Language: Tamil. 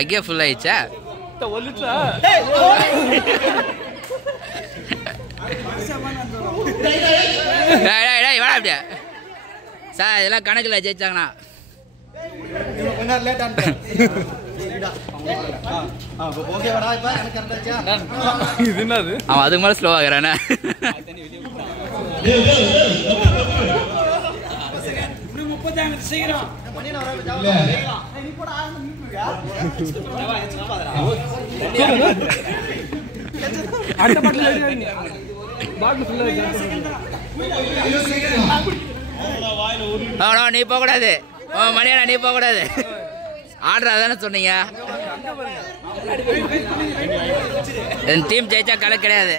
அங்கே ஃபுல் ஆயிடுச்சா? வேணா அப்படியா சார்? இதெல்லாம் கணக்கில் ஜெயிச்சாங்கண்ணா. அவன் அதுக்கு மேலே ஸ்லோ ஆகிறானே. நீ போக கூடாது. மணியானா நீ போக கூடாது. ஆர்டர் அதானே சொன்னீங்க. என் டீம் ஜெயிச்சா கணக்கு கிடையாது.